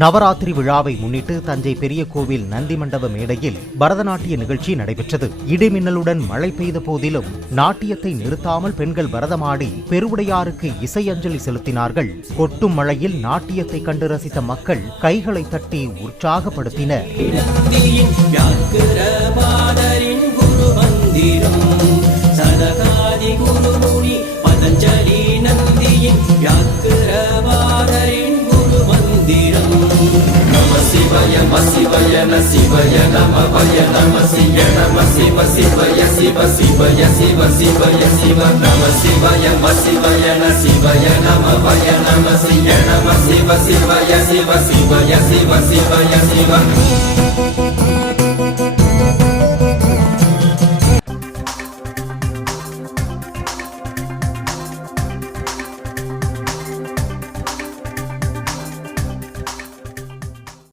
நவராத்திரி விழாவை முன்னிட்டு தஞ்சை பெரிய கோவில் நந்தி மண்டப மேடையில் பரதநாட்டிய நிகழ்ச்சி நடைபெற்றது. இடிமின்னலுடன் மழை பெய்த போதிலும் நாட்டியத்தை நிறுத்தாமல் பெண்கள் பரதமாடி பெருவுடையாருக்கு இசை அஞ்சலி செலுத்தினார்கள். கொட்டும் மழையில் நாட்டியத்தை கண்டு ரசித்த மக்கள் கைகளை தட்டி உற்சாகப்படுத்தினர். Siva Siva na Siva Nama Vaya Nama Siya Nama Siva Siva Siva Siva Siva Siva Siva Nama Siva na Siva Nama Vaya Nama Siya Nama Siva Siva Siva Siva Siva Siva Siva